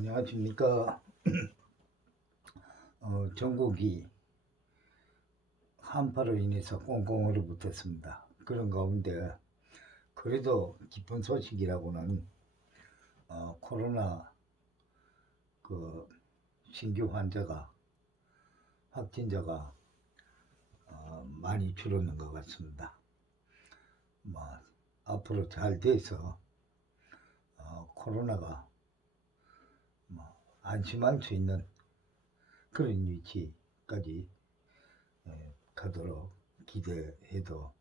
안녕하십니까. 전국이 한파로 인해서 꽁꽁 얼어붙었습니다. 그런 가운데 그래도 기쁜 소식이라고는 코로나 그 신규 환자가 확진자가 많이 줄었는 것 같습니다. 뭐 앞으로 잘 돼서 코로나가 안심할 수 있는 그런 위치까지 가도록 기대해도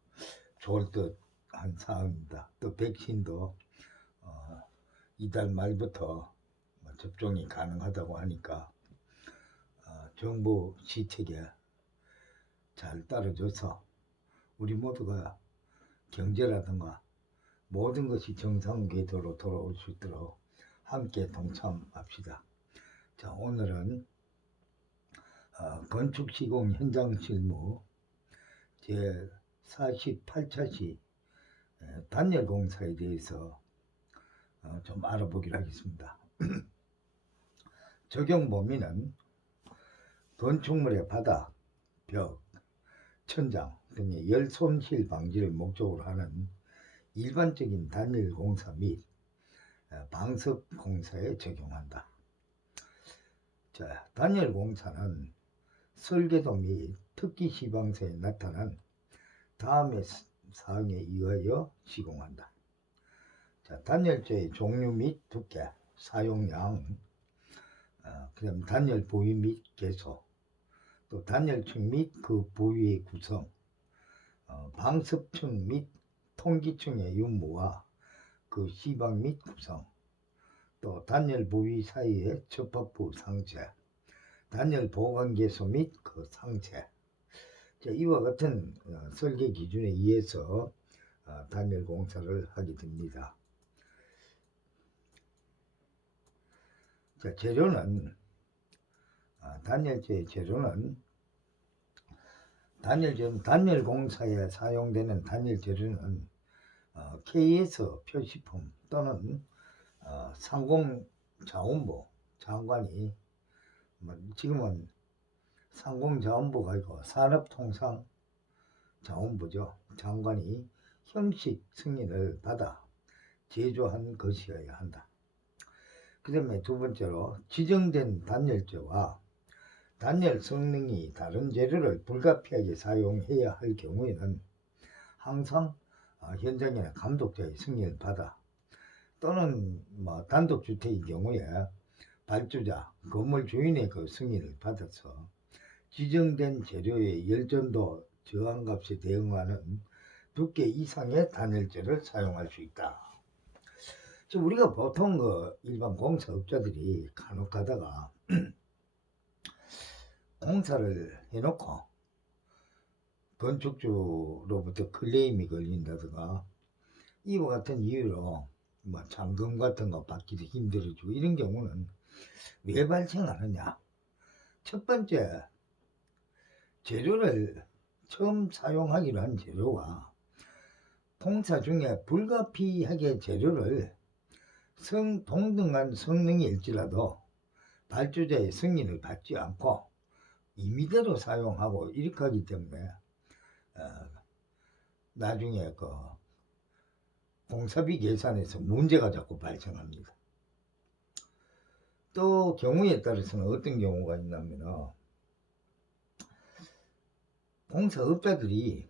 좋을 듯한 상황입니다. 또 백신도 이달 말부터 접종이 가능하다고 하니까 정부 시책에 잘 따라줘서 우리 모두가 경제라든가 모든 것이 정상 궤도로 돌아올 수 있도록 함께 동참합시다. 자, 오늘은 건축시공 현장 실무 제48차시 단열 공사에 대해서 좀 알아보기로 하겠습니다. 적용 범위는 건축물의 바닥, 벽, 천장 등의 열 손실 방지를 목적으로 하는 일반적인 단열 공사 및 방석 공사에 적용한다. 자, 단열 공사는 설계도 및 특기 시방서에 나타난 다음의 사항에 의하여 시공한다. 자, 단열재의 종류 및 두께, 사용량, 그다음 단열 부위 및 개소, 또 단열층 및 그 부위의 구성, 방석층 및 통기층의 유무와 그 시방 및 구성, 또 단열 부위 사이의 접합부 상체, 단열 보강 개소 및 그 상체. 자, 이와 같은 설계 기준에 의해서 단열 공사를 하게 됩니다. 자, 재료는 단열재의 재료는 단열 공사에 사용되는 단열 재료는 KS 표시품 또는 상공자원부 장관이 지금은 상공자원부가 아니고 산업통상자원부죠. 장관이 형식 승인을 받아 제조한 것이어야 한다. 그 다음에 두 번째로 지정된 단열재와 단열 성능이 다른 재료를 불가피하게 사용해야 할 경우에는 항상 현장이나 감독자의 승인을 받아 또는 단독주택의 경우에 발주자, 건물 주인의 그 승인을 받아서 지정된 재료의 열전도 저항값에 대응하는 두께 이상의 단열재를 사용할 수 있다. 우리가 보통 일반 공사업자들이 간혹 가다가 공사를 해놓고 건축주로부터 클레임이 걸린다든가 이와 같은 이유로 잔금 같은 거 받기도 힘들어지고 이런 경우는 왜 발생하느냐? 첫 번째, 재료를 처음 사용하기로 한 재료와 공사 중에 불가피하게 재료를 동등한 성능일지라도 발주자의 승인을 받지 않고 임의대로 사용하고 이렇게 하기 때문에 나중에 그 공사비 계산에서 문제가 자꾸 발생합니다. 또 경우에 따라서는 어떤 경우가 있냐면 공사업자들이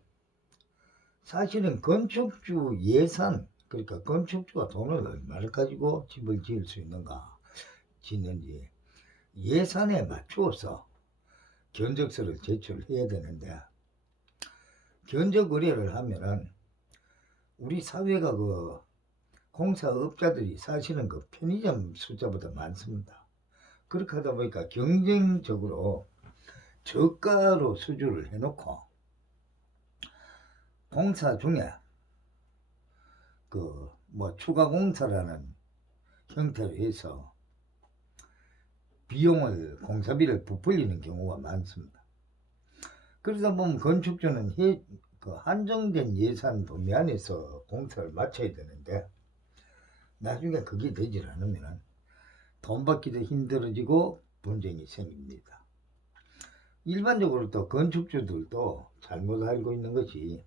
사실은 건축주 예산, 그러니까 건축주가 돈을 얼마를 가지고 집을 지을 수 있는가 짓는지 예산에 맞추어서 견적서를 제출해야 되는데 견적 의뢰를 하면은 우리 사회가 그 공사업자들이 사실은 그 편의점 숫자보다 많습니다. 그렇게 하다 보니까 경쟁적으로 저가로 수주를 해놓고 공사 중에 추가 공사라는 형태로 해서 공사비를 부풀리는 경우가 많습니다. 그러다 보면 건축주는 한정된 예산 범위 안에서 공사를 마쳐야 되는데 나중에 그게 되질 않으면 돈 받기도 힘들어지고 분쟁이 생깁니다. 일반적으로 또 건축주들도 잘못 알고 있는 것이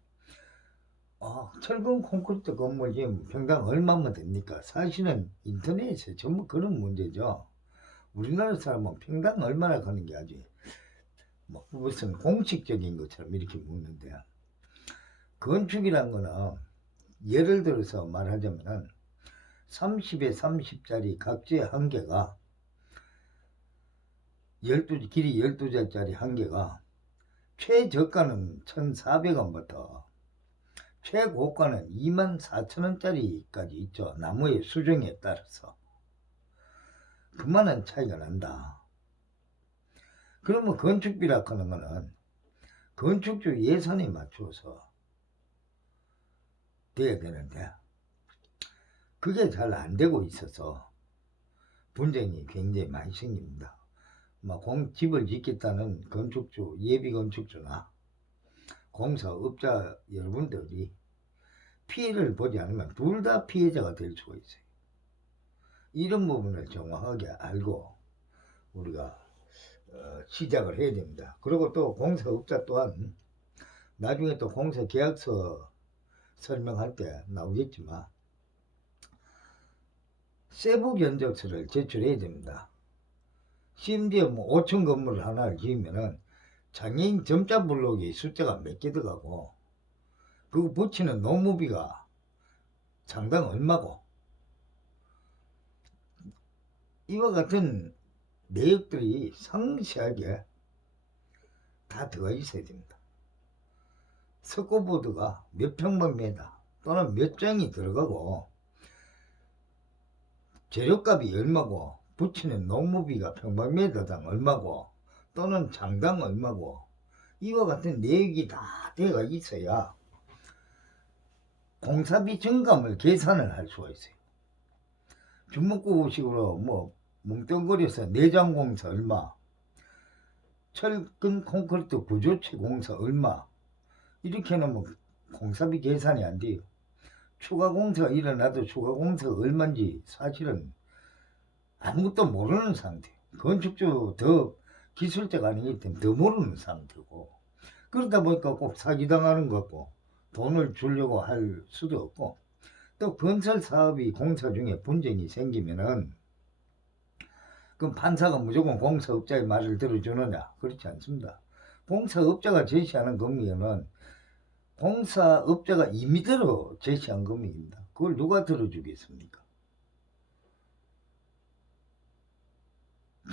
철근 콘크리트 건물 지금 평당 얼마면 됩니까? 사실은 인터넷에 전부 그런 문제죠. 우리나라 사람은 평당 얼마나 가는 게 아주 무슨 공식적인 것처럼 이렇게 묻는데요. 건축이란 거는 예를 들어서 말하자면 30에 30짜리 각재 한 개가 12, 길이 12자짜리 한 개가 최저가는 1,400원부터 최고가는 24,000원짜리까지 있죠. 나무의 수종에 따라서. 그만한 차이가 난다. 그러면 건축비라 하는 거는 건축주 예산에 맞춰서 돼야 되는데 그게 잘 안 되고 있어서 분쟁이 굉장히 많이 생깁니다. 집을 짓겠다는 건축주, 예비 건축주나 공사업자 여러분들이 피해를 보지 않으면 둘 다 피해자가 될 수가 있어요. 이런 부분을 정확하게 알고 우리가 시작을 해야 됩니다. 그리고 또 공사업자 또한 나중에 또 공사계약서 설명할 때 나오겠지만 세부 견적서를 제출해야 됩니다. 심지어 5층 건물 하나를 지으면은 장애인 점자 블록이 숫자가 몇 개 들어가고 그거 붙이는 노무비가 상당 얼마고 이와 같은 내역들이 상세하게 다 들어가 있어야 됩니다. 석고보드가 몇 평방미터 또는 몇 장이 들어가고 재료값이 얼마고 붙이는 노무비가 평방미터당 얼마고 또는 장당 얼마고 이와 같은 내역이 다 되어 있어야 공사비 증감을 계산을 할 수가 있어요. 주먹구식으로 뭉뚱거려서 내장공사 얼마, 철근 콘크리트 구조체 공사 얼마 이렇게 놓으면 공사비 계산이 안 돼요. 추가 공사가 일어나도 추가 공사가 얼마인지 사실은 아무것도 모르는 상태. 건축주 더 기술자가 아니기 때문에 더 모르는 상태고 그러다 보니까 꼭 사기당하는 것 같고 돈을 주려고 할 수도 없고 또 건설 사업이 공사 중에 분쟁이 생기면은 그럼 판사가 무조건 공사업자의 말을 들어주느냐? 그렇지 않습니다. 공사업자가 제시하는 금액은 공사업자가 임의대로 제시한 금액입니다. 그걸 누가 들어주겠습니까?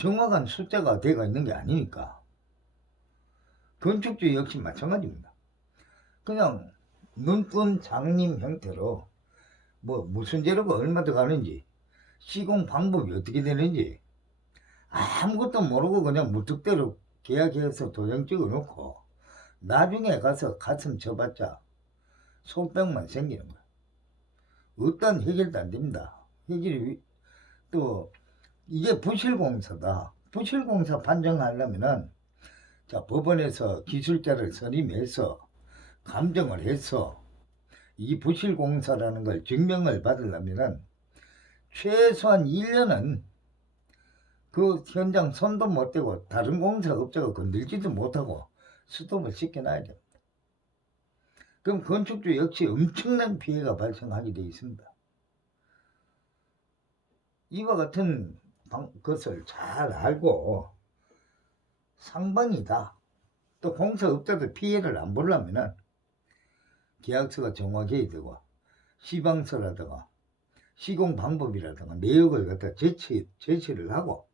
정확한 숫자가 되어 있는 게 아니니까. 건축주 역시 마찬가지입니다. 그냥 눈뜬 장림 형태로 무슨 재료가 얼마 들어가는지 시공 방법이 어떻게 되는지 아무것도 모르고 그냥 무턱대로 계약해서 도장 찍어 놓고 나중에 가서 가슴 쳐봤자 손병만 생기는 거야. 어떤 해결도 안 됩니다. 해결이 또 이게 부실공사다. 부실공사 판정하려면은 법원에서 기술자를 선임해서 감정을 해서 이 부실공사라는 걸 증명을 받으려면은 최소한 1년은 그 현장 손도 못 대고 다른 공사업자가 건들지도 못하고 스톱을 시켜놔야 됩니다. 그럼 건축주 역시 엄청난 피해가 발생하게 되어 있습니다. 이와 같은 것을 잘 알고 상방이다. 또 공사업자도 피해를 안 보려면 계약서가 정확해야 되고 시방서라든가 시공 방법이라든가 내역을 갖다 제시를 하고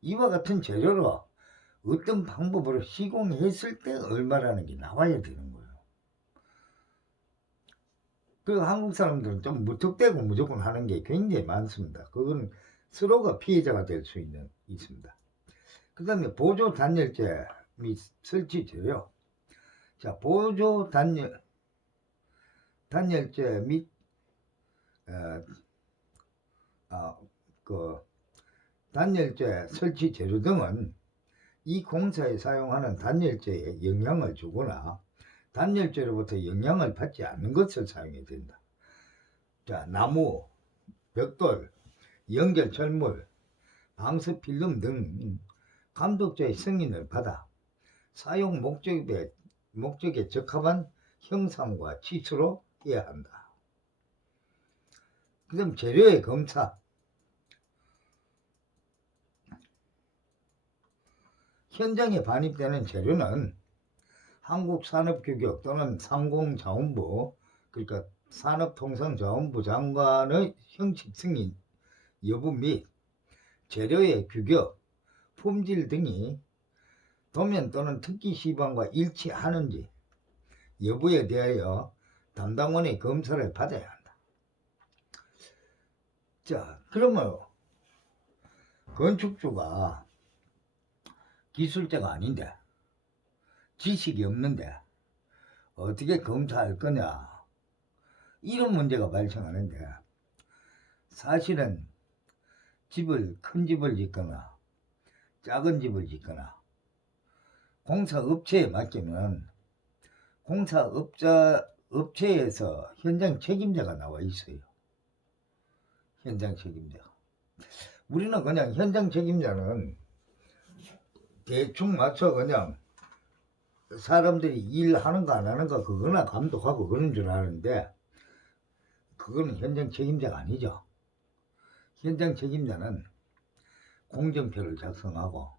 이와 같은 재료로 어떤 방법으로 시공했을 때 얼마라는 게 나와야 되는 거예요. 그 한국 사람들은 좀 무턱대고 무조건 하는 게 굉장히 많습니다. 그건 서로가 피해자가 될 수 있습니다. 그 다음에 보조 단열재 및 설치 재료. 자, 보조 단열재 및 단열재 설치 재료 등은 이 공사에 사용하는 단열재에 영향을 주거나 단열재로부터 영향을 받지 않는 것을 사용해야 된다. 자, 나무, 벽돌, 연결 철물, 방수 필름 등 감독자의 승인을 받아 사용 목적에 적합한 형상과 치수로 해야 한다. 그 다음 재료의 검사. 현장에 반입되는 재료는 한국산업규격 또는 상공자원부, 그러니까 산업통상자원부 장관의 형식 승인 여부 및 재료의 규격, 품질 등이 도면 또는 특기 시방과 일치하는지 여부에 대하여 담당원의 검사를 받아야 한다. 자, 그러면 건축주가 기술자가 아닌데, 지식이 없는데 어떻게 검사할 거냐, 이런 문제가 발생하는데, 사실은 큰 집을 짓거나 작은 집을 짓거나 공사업체에 맡기면 공사업체에서 현장 책임자가 나와 있어요. 현장 책임자가. 우리는 그냥 현장 책임자는 대충 맞춰 그냥 사람들이 일하는가 안 하는가 그거나 감독하고 그런 줄 아는데, 그거는 현장 책임자가 아니죠. 현장 책임자는 공정표를 작성하고,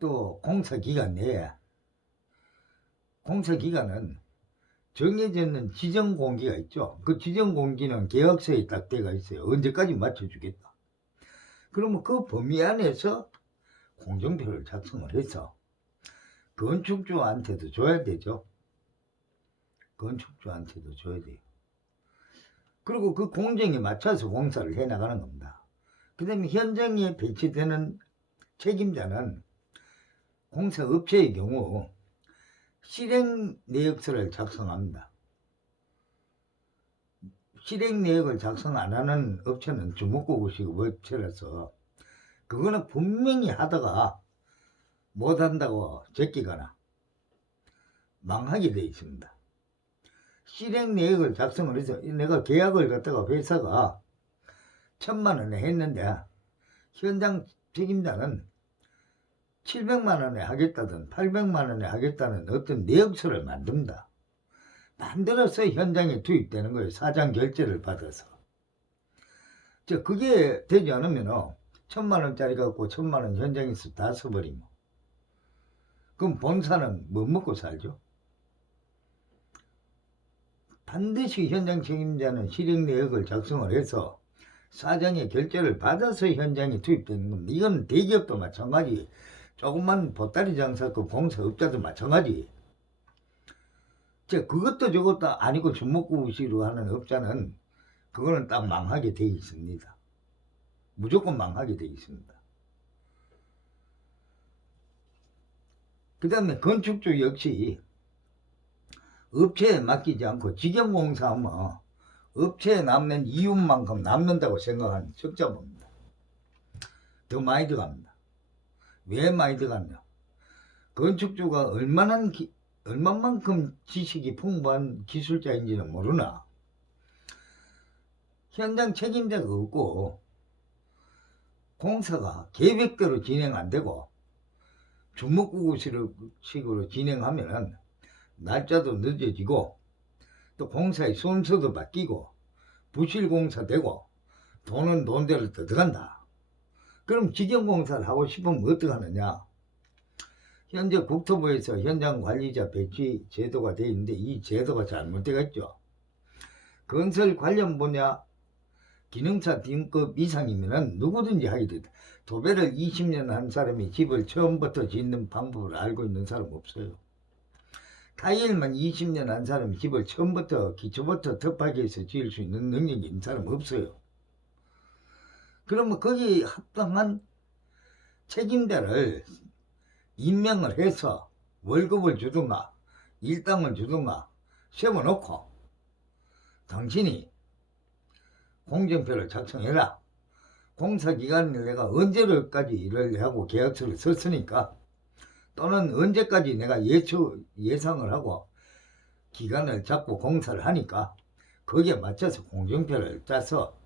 또 공사기간 내에, 공사기간은 정해져 있는 지정공기가 있죠. 그 지정공기는 계약서에 딱 돼가 있어요. 언제까지 맞춰주겠다. 그러면 그 범위 안에서 공정표를 작성을 해서 건축주한테도 줘야 되죠. 건축주한테도 줘야 돼요. 그리고 그 공정에 맞춰서 공사를 해나가는 겁니다. 그 다음에 현장에 배치되는 책임자는 공사업체의 경우 실행 내역서를 작성합니다. 실행 내역을 작성 안 하는 업체는 주목구구식 업체라서 그거는 분명히 하다가 못한다고 제끼거나 망하게 되어 있습니다. 실행 내역을 작성을 해서 내가 계약을 갖다가 회사가 1,000만 원에 했는데 현장 책임자는 700만 원에 하겠다든 800만 원에 하겠다는 어떤 내역서를 만듭니다. 만들어서 현장에 투입되는 거예요. 사장 결제를 받아서. 그게 되지 않으면 1,000만 원짜리 갖고 1,000만 원 현장에서 다 써버리면 그럼 본사는 뭐 먹고 살죠? 반드시 현장 책임자는 실행 내역을 작성을 해서 사장의 결제를 받아서 현장에 투입되는 겁니다. 이건 대기업도 마찬가지, 조금만 보따리 장사급 공사업자도 마찬가지. 그것도 저것도 아니고 주먹구구식으로 하는 업자는 그거는 딱 망하게 돼 있습니다. 무조건 망하게 돼 있습니다. 그 다음에 건축주 역시 업체에 맡기지 않고 직영공사하면 업체에 남는 이윤만큼 남는다고 생각하는 적자봅니다. 더 많이 들어갑니다. 왜 많이 들어갔냐? 건축주가 얼마만큼 지식이 풍부한 기술자인지는 모르나 현장 책임자가 없고 공사가 계획대로 진행 안 되고 주먹구구식으로 진행하면은 날짜도 늦어지고 또 공사의 순서도 바뀌고 부실공사 되고 돈은 돈대로 더 들어간다. 그럼 직영공사를 하고 싶으면 어떻게 하느냐? 현재 국토부에서 현장관리자 배치 제도가 되어 있는데 이 제도가 잘못되어 있죠. 건설 관련 분야 기능사 등급 이상이면 누구든지 하게 된다. 도배를 20년 한 사람이 집을 처음부터 짓는 방법을 알고 있는 사람 없어요. 타일만 20년 한 사람이 집을 처음부터 기초부터 덮하기해서 지을 수 있는 능력이 있는 사람 없어요. 그러면 거기에 합당한 책임자를 임명을 해서 월급을 주든가 일당을 주든가 세워놓고 당신이 공정표를 작성해라. 공사기간을 내가 언제까지 일을 하고 계약서를 썼으니까 또는 언제까지 내가 예상을 하고 기간을 잡고 공사를 하니까 거기에 맞춰서 공정표를 짜서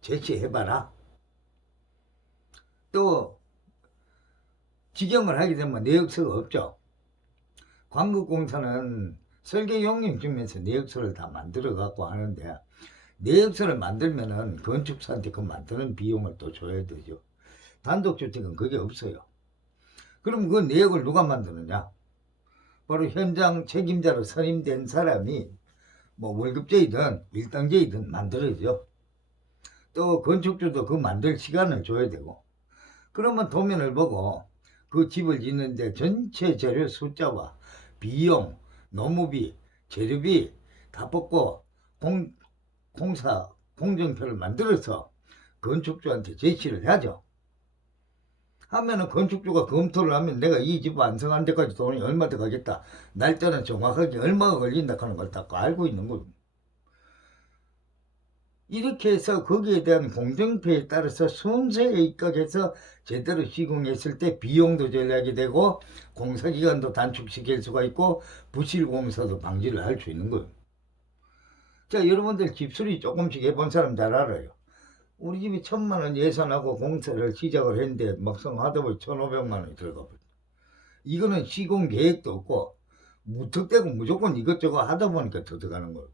제시해봐라. 또 지경을 하게 되면 내역서가 없죠. 광급공사는 설계 용역증에서 내역서를 다 만들어 갖고 하는데, 내역서를 만들면은 건축사한테 그 만드는 비용을 또 줘야 되죠. 단독주택은 그게 없어요. 그럼 그 내역을 누가 만드느냐? 바로 현장 책임자로 선임된 사람이 뭐 월급제이든 일당제이든 만들어죠. 또 건축주도 그 만들 시간을 줘야 되고, 그러면 도면을 보고 그 집을 짓는데 전체 재료 숫자와 비용, 노무비, 재료비 다 뽑고 공사 공정표를 만들어서 건축주한테 제시를 하죠. 하면은 건축주가 검토를 하면 내가 이 집 완성한 데까지 돈이 얼마 들어가겠다, 날짜는 정확하게 얼마가 걸린다 하는 걸 다 알고 있는 거죠. 이렇게 해서 거기에 대한 공정표에 따라서 순서에 입각해서 제대로 시공했을 때 비용도 절약이 되고 공사기간도 단축시킬 수가 있고 부실공사도 방지를 할 수 있는 거예요. 자, 여러분들 집수리 조금씩 해본 사람 잘 알아요. 우리 집이 1000만원 예산하고 공사를 시작을 했는데 막상 하다 보니 1500만원이 들어가 버려. 이거는 시공 계획도 없고 무턱대고 무조건 이것저것 하다 보니까 더 들어가는 거예요.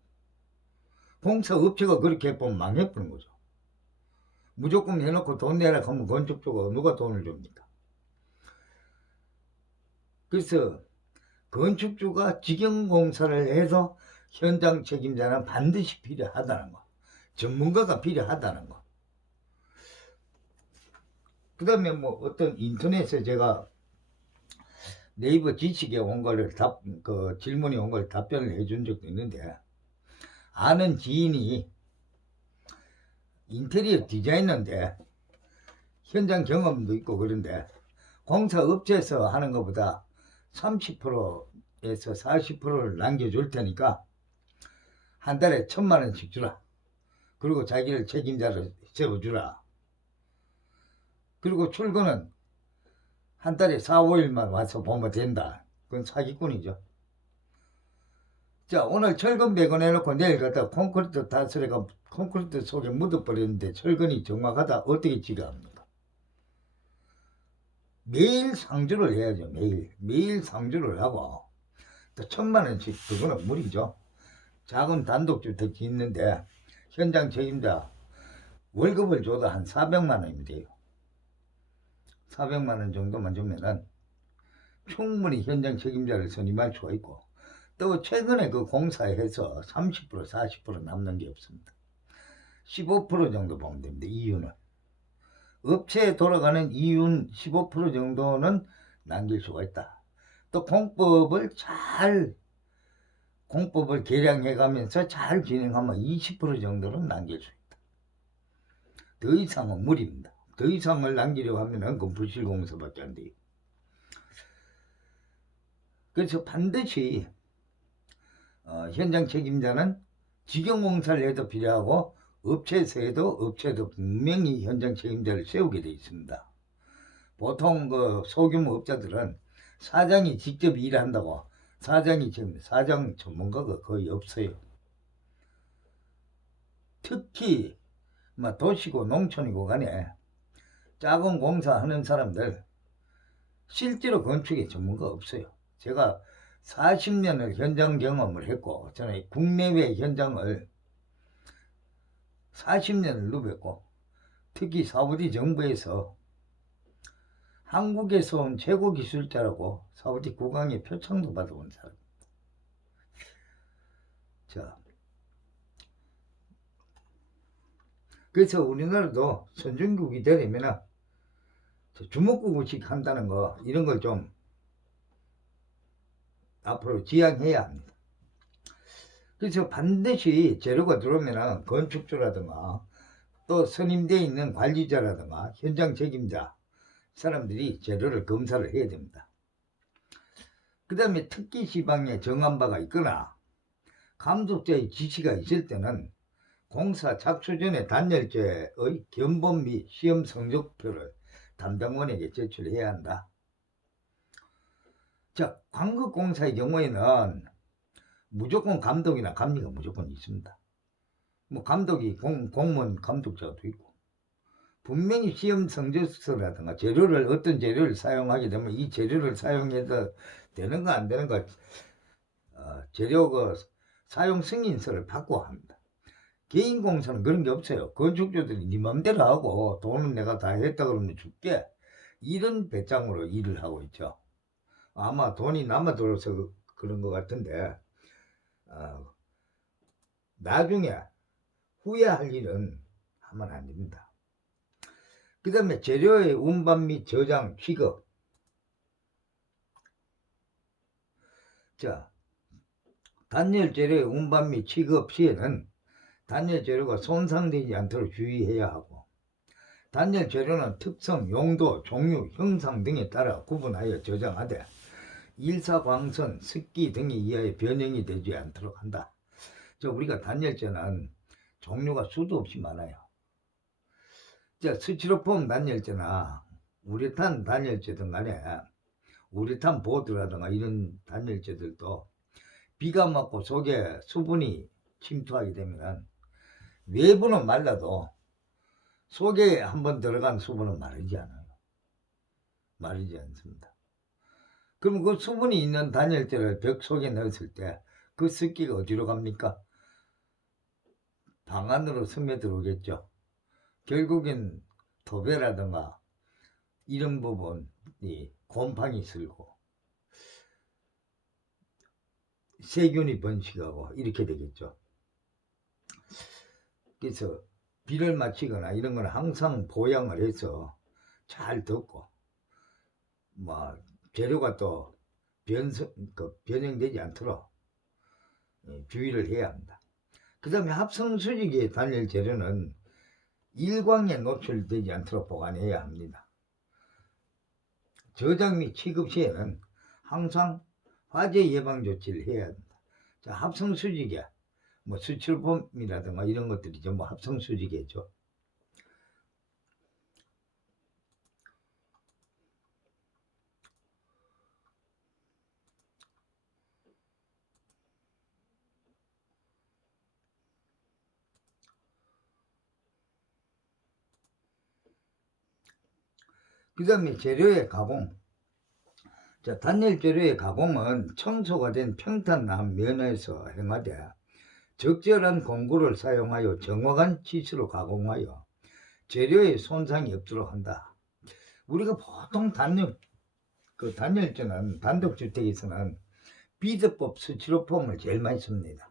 공사 업체가 그렇게 해보면 망해버린 거죠. 무조건 해놓고 돈 내라 하면 건축주가 누가 돈을 줍니까? 그래서 건축주가 직영공사를 해서 현장 책임자는 반드시 필요하다는 거, 전문가가 필요하다는 거. 그 다음에 뭐 어떤 인터넷에 제가 네이버 지식에 온 거를 질문이 온 걸 답변을 해준 적도 있는데, 아는 지인이 인테리어 디자이너인데 현장 경험도 있고 그런데 공사업체에서 하는 것보다 30%에서 40%를 남겨줄 테니까 한 달에 1000만원씩 주라. 그리고 자기를 책임자로 세워주라. 그리고 출근은 한 달에 4, 5일만 와서 보면 된다. 그건 사기꾼이죠. 자, 오늘 철근 배건해놓고 내일 갖다 콘크리트 다스려가 콘크리트 속에 묻어버렸는데 철근이 정확하다. 어떻게 지가합니까? 매일 상주를 해야죠. 매일 상주를 하고 또 1000만원씩, 그거는 무리죠. 작은 단독주택 짓는데 현장 책임자 월급을 줘도 한 400만원이면 돼요. 400만원 정도만 주면은 충분히 현장 책임자를 선임할 수가 있고, 또 최근에 그 공사해서 30% 40% 남는 게 없습니다. 15% 정도 보면 됩니다. 이윤은 업체에 돌아가는 이윤 15% 정도는 남길 수가 있다. 또 공법을 개량해 가면서 잘 진행하면 20% 정도는 남길 수 있다. 더 이상은 무리입니다. 더 이상을 남기려고 하면은 그 부실공사밖에 안 돼요. 그래서 반드시 현장 책임자는 직영공사를 해도 필요하고 업체에서 해도 업체도 분명히 현장 책임자를 세우게 되어 있습니다. 보통 그 소규모 업자들은 사장이 직접 일한다고 사장 전문가가 거의 없어요. 특히 도시고 농촌이고 간에 작은 공사하는 사람들 실제로 건축에 전문가 없어요. 제가 40년을 현장 경험을 했고, 저는 국내외 현장을 40년을 누볐고, 특히 사우디 정부에서 한국에서 온 최고 기술자라고 사우디 국왕의 표창도 받아온 사람. 자, 그래서 우리나라도 선진국이 되려면 주먹구구식 한다는 거, 이런 걸 좀 앞으로 지향해야 합니다. 그래서 반드시 재료가 들어오면 건축주라든가 또 선임되어 있는 관리자라든가 현장 책임자 사람들이 재료를 검사를 해야 됩니다. 그 다음에 특기 시방에 정한 바가 있거나 감독자의 지시가 있을 때는 공사 착수 전에 단열재의 견본 및 시험 성적표를 담당원에게 제출해야 한다. 자, 광급공사의 경우에는 무조건 감독이나 감리가 무조건 있습니다. 뭐 감독이 공무원 감독자도 있고, 분명히 시험 성적서라든가 재료를 어떤 재료를 사용하게 되면 이 재료를 사용해서 되는가 안 되는가 재료 그 사용 승인서를 받고 합니다. 개인 공사는 그런 게 없어요. 건축주들이 네 맘대로 하고 돈은 내가 다 했다 그러면 줄게, 이런 배짱으로 일을 하고 있죠. 아마 돈이 남아들어서 그런 것 같은데 나중에 후회할 일은 하면 안 됩니다. 그 다음에 재료의 운반 및 저장, 취급. 자, 단열 재료의 운반 및 취급 시에는 단열 재료가 손상되지 않도록 주의해야 하고, 단열 재료는 특성, 용도, 종류, 형상 등에 따라 구분하여 저장하되 일사광선, 습기 등에 의하여 변형이 되지 않도록 한다. 우리가 단열재는 종류가 수도 없이 많아요. 스티로폼 단열재나 우레탄 단열재든 간에 우레탄 보드라든가 이런 단열재들도 비가 맞고 속에 수분이 침투하게 되면 외부는 말라도 속에 한번 들어간 수분은 마르지 않아요. 마르지 않습니다. 그럼 그 수분이 있는 단열재를 벽 속에 넣었을 때 그 습기가 어디로 갑니까? 방 안으로 스며들어오겠죠. 결국엔 도배라든가 이런 부분이 곰팡이 슬고 세균이 번식하고 이렇게 되겠죠. 그래서 비를 맞히거나 이런 건 항상 보양을 해서 잘 덮고, 뭐 재료가 또 변형되지 않도록 주의를 해야 합니다. 그 다음에 합성수지기의 단열 재료는 일광에 노출되지 않도록 보관해야 합니다. 저장 및 취급 시에는 항상 화재 예방 조치를 해야 합니다. 자, 합성수지기, 뭐 스티로폼이라든가 이런 것들이 전부 합성수지기죠. 그 다음에 재료의 가공. 자, 단열 재료의 가공은 청소가 된 평탄한 면에서 행하되 적절한 공구를 사용하여 정확한 치수로 가공하여 재료의 손상이 없도록 한다. 우리가 보통 단열재는 단독주택에서는 비드법 스티로폼을 제일 많이 씁니다.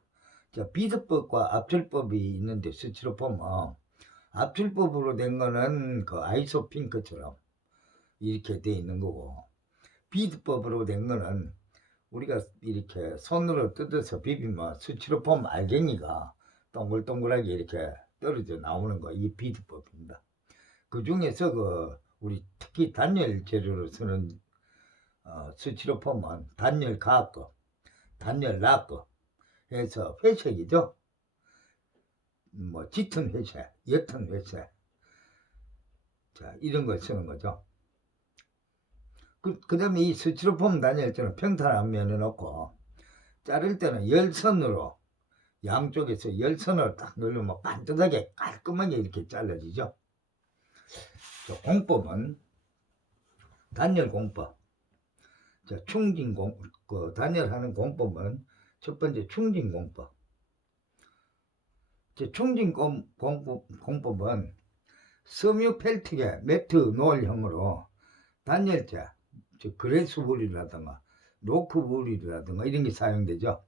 자, 비드법과 압출법이 있는데 스티로폼은 압출법으로 된 거는 그 아이소핑크처럼 이렇게 돼 있는 거고, 비드법으로 된 거는 우리가 이렇게 손으로 뜯어서 비비면 스티로폼 알갱이가 동글동글하게 이렇게 떨어져 나오는 거, 이게 비드법입니다. 그 중에서 우리 특히 단열 재료로 쓰는 스티로폼은 단열 가급, 단열 라급 해서 회색이죠. 뭐 짙은 회색, 옅은 회색, 자, 이런 걸 쓰는 거죠. 그 다음에 이 스티로폼 단열재는 평탄한 면에 놓고 자를 때는 열선으로 양쪽에서 열선을 딱 누르면 반듯하게 깔끔하게 이렇게 잘라지죠. 공법은 단열 공법. 자, 단열하는 공법은 첫 번째 충진 공법. 충진 공법은 섬유 펠트계 매트 노을형으로 단열재, 그레스울이라든가 로크울이라든가 이런 게 사용되죠.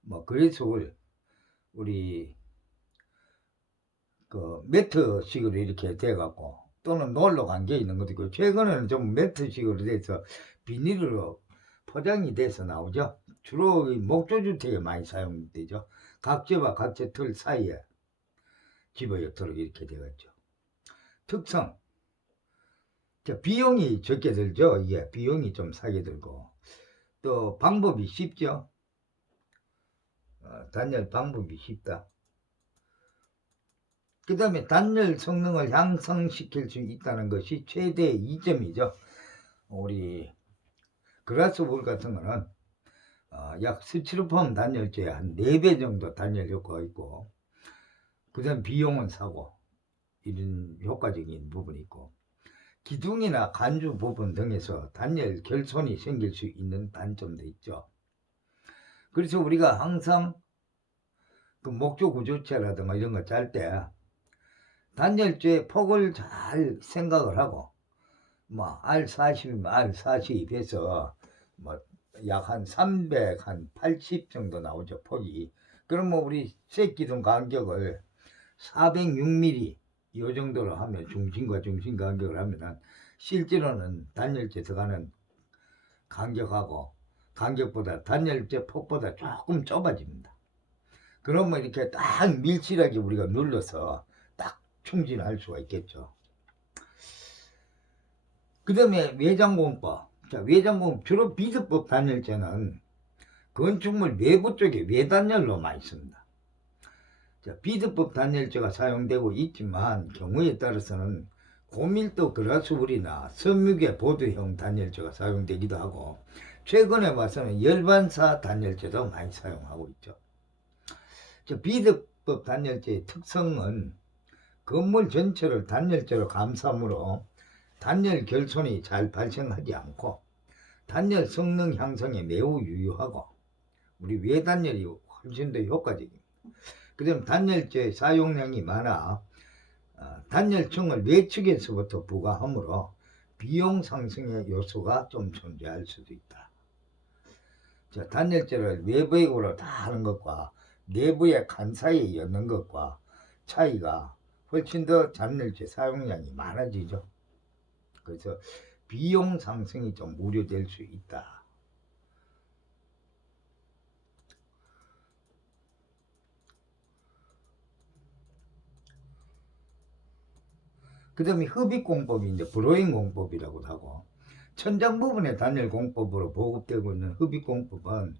뭐 그레스울, 우리 그 매트식으로 이렇게 돼 갖고 또는 노을로 감겨 있는 것도 있고, 최근에는 좀 매트식으로 돼서 비닐로 포장이 돼서 나오죠. 주로 목조주택에 많이 사용되죠. 각재와 각재 틀 사이에 집어넣도록 이렇게 되었죠. 특성, 비용이 적게 들죠. 이게 비용이 좀 싸게 들고, 또 방법이 쉽죠. 단열 방법이 쉽다. 그 다음에 단열 성능을 향상시킬 수 있다는 것이 최대 이점이죠. 우리 그라스볼 같은 거는 약 스티로폼 단열재의 한 4배 정도 단열 효과가 있고, 그다음 비용은 사고 이런 효과적인 부분이 있고 기둥이나 간주 부분 등에서 단열 결손이 생길 수 있는 단점도 있죠. 그래서 우리가 항상 그 목조 구조체라든가 이런 거 짤 때 단열재 폭을 잘 생각을 하고 뭐 R40이면 R40 해서 뭐 약 한 300, 한 80 정도 나오죠, 폭이. 그럼 뭐 우리 쇠기둥 간격을 406mm 이 정도로 하면 중심과 중심 간격을 하면 실제로는 단열재 들어가는 간격하고 간격보다 단열재 폭보다 조금 좁아집니다. 그러면 이렇게 딱 밀실하게 우리가 눌러서 딱 충진할 수가 있겠죠. 그 다음에 외장공법. 자, 외장공법 주로 비스법 단열재는 건축물 외부 쪽에 외단열로 많이 씁니다. 자, 비스법 단열재가 사용되고 있지만 경우에 따라서는 고밀도 그라스울이나 섬유계 보드형 단열재가 사용되기도 하고 최근에 봐서는 열반사 단열재도 많이 사용하고 있죠. 자, 비스법 단열재의 특성은 건물 전체를 단열재로 감싸므로 단열 결손이 잘 발생하지 않고 단열 성능 향상에 매우 유효하고 우리 외단열이 훨씬 더 효과적입니다. 그 다음 단열재 사용량이 많아 단열층을 외측에서부터 부과하므로 비용 상승의 요소가 좀 존재할 수도 있다. 자, 단열재를 외부액으로 다 하는 것과 내부의 칸 사이에 엮는 것과 차이가 훨씬 더 단열재 사용량이 많아지죠. 그래서 비용 상승이 좀 우려될 수 있다. 그 다음에 흡입공법이 이제 브로잉 공법이라고 하고 천장 부분의 단열 공법으로 보급되고 있는 흡입공법은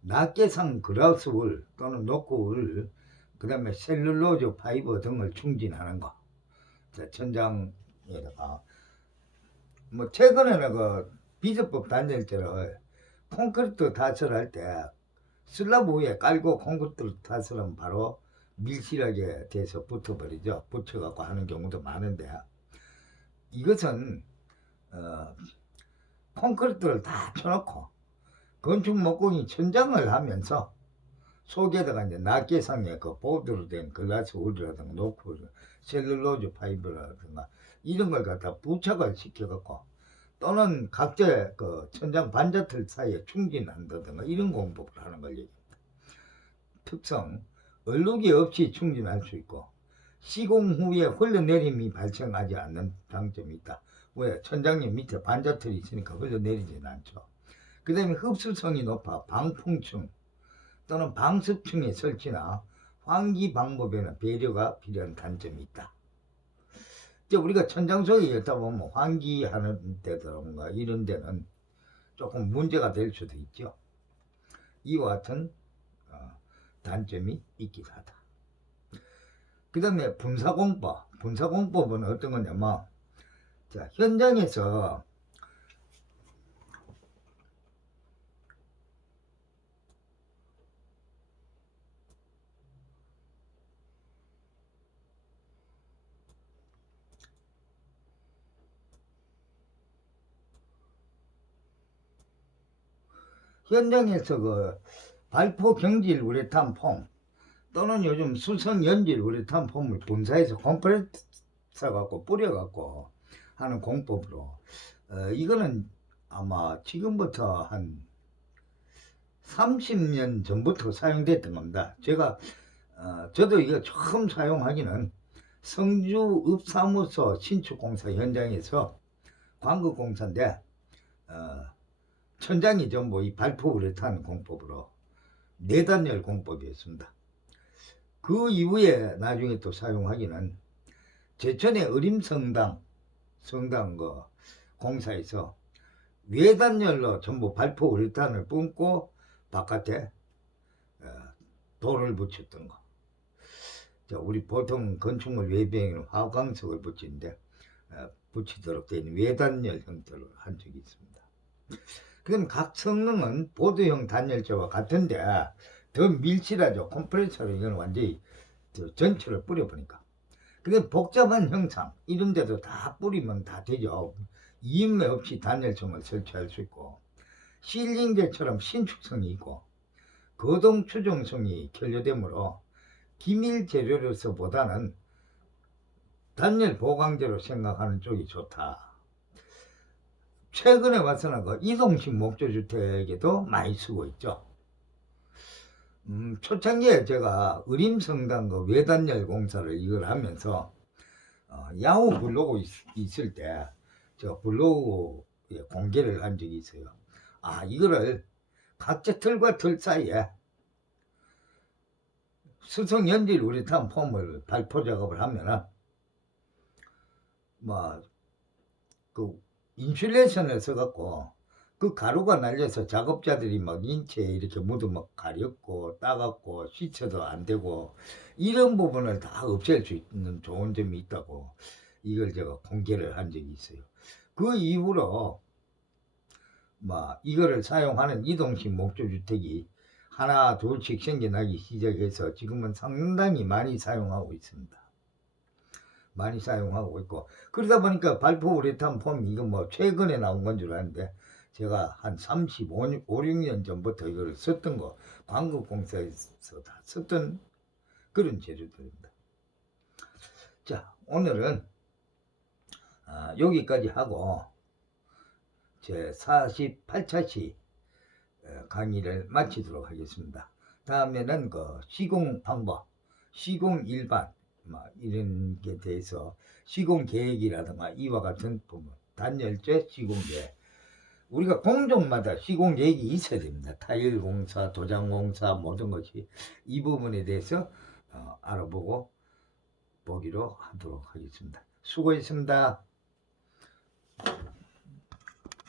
낱개상 그라스울 또는 노크울 그 다음에 셀룰로즈 파이버 등을 충진하는 거. 자, 천장에다가 뭐 최근에는 그 비스법 단열재를 콘크리트 타설할 때 슬라브 위에 깔고 콘크리트 타설하면 바로 밀실하게 돼서 붙어버리죠. 붙여갖고 하는 경우도 많은데 이것은 콘크리트를 다 쳐놓고 건축 목공이 천장을 하면서 속에다가 이제 낱개상의 그 보드로 된 글라스 울이라든가 노크 셀룰로즈 파이브라든가 이런 걸 갖다 부착을 시켜갖고 또는 각자 그 천장 반자틀 사이에 충진한다든가 이런 공법을 하는 걸 얘기합니다. 특성, 얼룩이 없이 충진할 수 있고 시공 후에 흘러내림이 발생하지 않는 장점이 있다. 왜? 천장의 밑에 반자틀이 있으니까 흘러내리지는 않죠. 그 다음에 흡수성이 높아 방풍층 또는 방습층의 설치나 환기 방법에는 배려가 필요한 단점이 있다. 이제 우리가 천장 속에 있다 보면 환기하는 데든가 이런 데는 조금 문제가 될 수도 있죠. 이와 같은 단점이 있기도 하다. 그 다음에 분사공법. 분사공법은 어떤 거냐면 자, 현장에서 그 발포 경질 우레탄 폼 또는 요즘 수성 연질 우레탄 폼을 분사해서 컴프레서 갖고 뿌려 갖고 하는 공법으로 이거는 아마 지금부터 한 30년 전부터 사용됐던 겁니다. 저도 이거 처음 사용하기는 성주 읍사무소 신축공사 현장에서 광급공사인데 천장이 전부 이 발포 우레탄 공법으로 내단열 공법이었습니다. 그 이후에 나중에 또 사용하기는 제천의 어림성당 그 공사에서 외단열로 전부 발포 우레탄을 뿜고 바깥에 돌을 붙였던 거. 자, 우리 보통 건축물 외벽에는 화광석을 붙이는데 붙이도록 되어 있는 외단열 형태로 한 적이 있습니다. 그럼 각 성능은 보드형 단열재와 같은데 더 밀실하죠. 컴프레서로 이건 완전히 전체를 뿌려보니까. 근데 복잡한 형상 이런 데도 다 뿌리면 다 되죠. 이인매 없이 단열성을 설치할 수 있고, 실링제처럼 신축성이 있고 거동 추정성이 결여되므로 기밀 재료로서보다는 단열 보강제로 생각하는 쪽이 좋다. 최근에 와서는 그 이동식 목조주택에도 많이 쓰고 있죠. 초창기에 제가 의림성당 그 외단열 공사를 이걸 하면서 야후 블로그 있을 때 저 블로그에 공개를 한 적이 있어요. 이거를 각자 틀과 틀 사이에 수성 연질 우레탄 폼을 발포 작업을 하면은 그 인슐레이션을 써갖고 그 가루가 날려서 작업자들이 막 인체에 이렇게 묻으면 가렵고 따갑고 씻혀도 안 되고 이런 부분을 다 없앨 수 있는 좋은 점이 있다고 이걸 제가 공개를 한 적이 있어요. 그 이후로 이거를 사용하는 이동식 목조주택이 하나 둘씩 생겨나기 시작해서 지금은 상당히 많이 사용하고 있습니다. 많이 사용하고 있고, 그러다 보니까 발포 우레탄 폼 이거 최근에 나온 건 줄 아는데 제가 한 35, 6년 전부터 이걸 썼던 거, 광급공사에서 다 썼던 그런 재료들입니다. 자, 오늘은 여기까지 하고 제 48차시 강의를 마치도록 하겠습니다. 다음에는 그 시공 방법, 시공 일반 이런 게 대해서 시공 계획이라든가 이와 같은 부분, 단열재 시공 계획, 우리가 공정마다 시공 계획이 있어야 됩니다. 타일 공사, 도장 공사 모든 것이 이 부분에 대해서 알아보고 보기로 하도록 하겠습니다. 수고했습니다.